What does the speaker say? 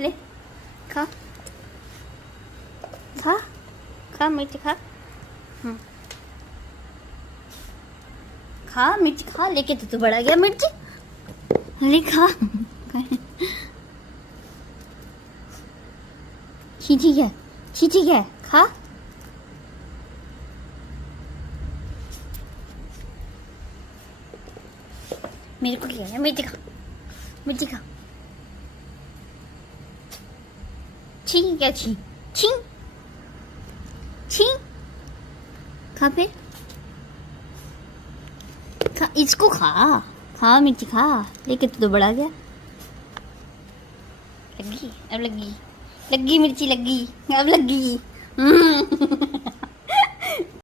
ले खा खा खा मिर्च खा। खा मिर्च खा, लेके तो बड़ा गया मिर्च। ले खा। खींची गया खा। मेरे को क्या है, मिर्च खा। छी क्या छी छी छी। खा फिर खा, इसको खा मिर्ची खा, लेके तो बड़ा गया। लगी अब लगी मिर्ची लगी अब लगी।